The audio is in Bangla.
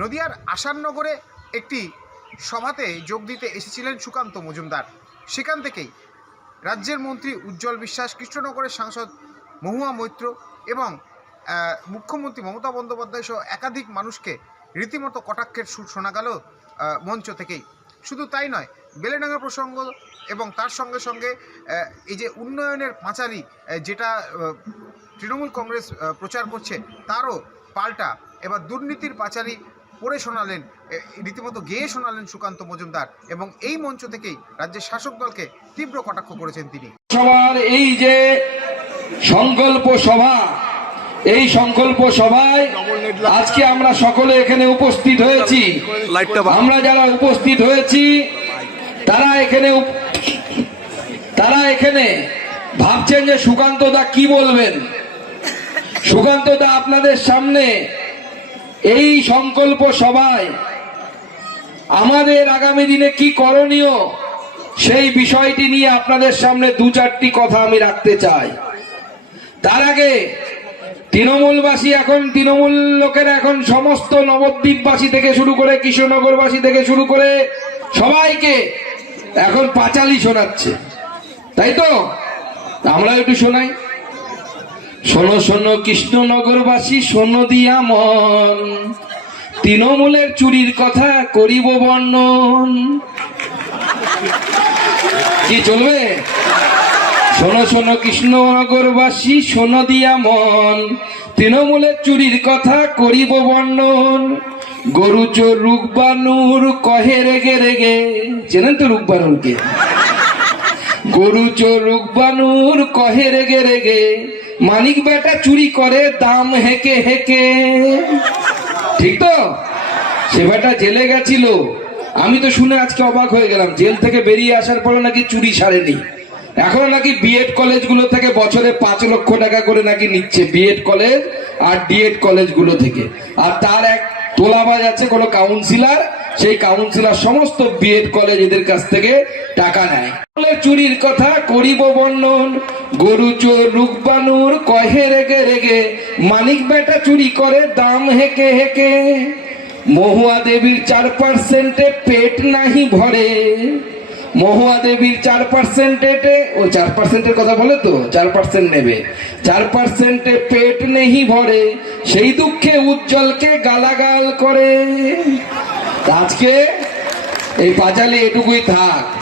নদিয়ার আসাননগরে একটি সভাতে যোগ দিতে এসেছিলেন সুকান্ত মজুমদার। সেখান থেকেই রাজ্যের মন্ত্রী উজ্জ্বল বিশ্বাস, কৃষ্ণনগরের সাংসদ মহুয়া মৈত্র এবং মুখ্যমন্ত্রী মমতা বন্দ্যোপাধ্যায় সহ একাধিক মানুষকে রীতিমতো কটাক্ষের সুর শোনা গেল মঞ্চ থেকেই। শুধু তাই নয়, বেলেডাঙ্গা প্রসঙ্গ এবং তার সঙ্গে সঙ্গে এই যে উন্নয়নের পাঁচালী যেটা তৃণমূল কংগ্রেস প্রচার করছে, তারও পাল্টা এবার দুর্নীতির পাঁচালী পড়ে শোনালেন, রীতিমতো গেয়ে শোনালেন সুকান্ত মজুমদার, এবং এই মঞ্চ থেকেই রাজ্যের শাসক দলকে তীব্র কটাক্ষ করেছেন তিনি। সবার এই যে সংকল্প সভা, এই সংকল্প সভায় আজকে আমরা সকলে এখানে উপস্থিত হয়েছি। আমরা যারা উপস্থিত হয়েছি তারা এখানে ভাবছেন যে সুকান্ত দা কি বলবেন। সুকান্ত দা আপনাদের সামনে এই সংকল্প সভায় আমাদের আগামী দিনে কি করণীয় সেই বিষয়টি নিয়ে আপনাদের সামনে দু চারটি কথা আমি রাখতে চাই। তার আগে তৃণমূলবাসী, এখন তৃণমূল লোকেরা এখন সমস্ত নবদ্বীপবাসী থেকে শুরু করে কৃষ্ণনগরবাসী থেকে শুরু করে সবাইকে এখন পাঁচালী শোনাচ্ছে, তাই তো? আমরা একটু শোনাই। শোনো শোনো কৃষ্ণনগরবাসী, শোনো দিয়া মন, তৃণমূলের চুরির কথা করিব বর্ণন। কি চলবে? শোনো শোনো কৃষ্ণনগরবাসী, শোনো দিয়া মন, তৃণমূলের চুরির কথা করিব বর্ণন। গরু চোর রুকবানুর কহে রেগে রেগে, চেনেন তো রুকবানুরকে? গরু চোর রুকবানুর কহে রেগে রেগে, মানিক বেটা চুরি করে দাম হেকে হেকে। ঠিক তো? সে বেটা জেলে গেছিল, আমি তো শুনে আজকে অবাক হয়ে গেলাম। জেল থেকে বেরিয়ে আসার পরে নাকি চুরি সারেনি, এখন নাকি বিএড কলেজগুলো থেকে বছরে 5 লক্ষ টাকা করে নাকি নিচ্ছে, বিএড কলেজ আর ডিএড কলেজগুলো থেকে। আর তার এক তোলাবাজ আছে কোনো কাউন্সিলর, সেই কাউন্সিলর সমস্ত বিএড কলেজ এদের কাছ থেকে টাকা নেয়। চুরির কথা করিব বর্ণন, গরু চোর রুকবানুর কহে রেগে রেগে, মানিক বেটা চুরি করে দাম হেকে হেকে। মহুয়া দেবীর 4%-এ পেট নাহি ভরে, মহুয়া দেবীর 4%-এ, ও 4%-এর কথা বলে তো 4% নেবে, 4%-এ পেট নেহি ভরে, সেই দুঃখে উজ্জ্বলকে গালাগাল করে। আজকে এই পাঁচালী এটুকুই থাক।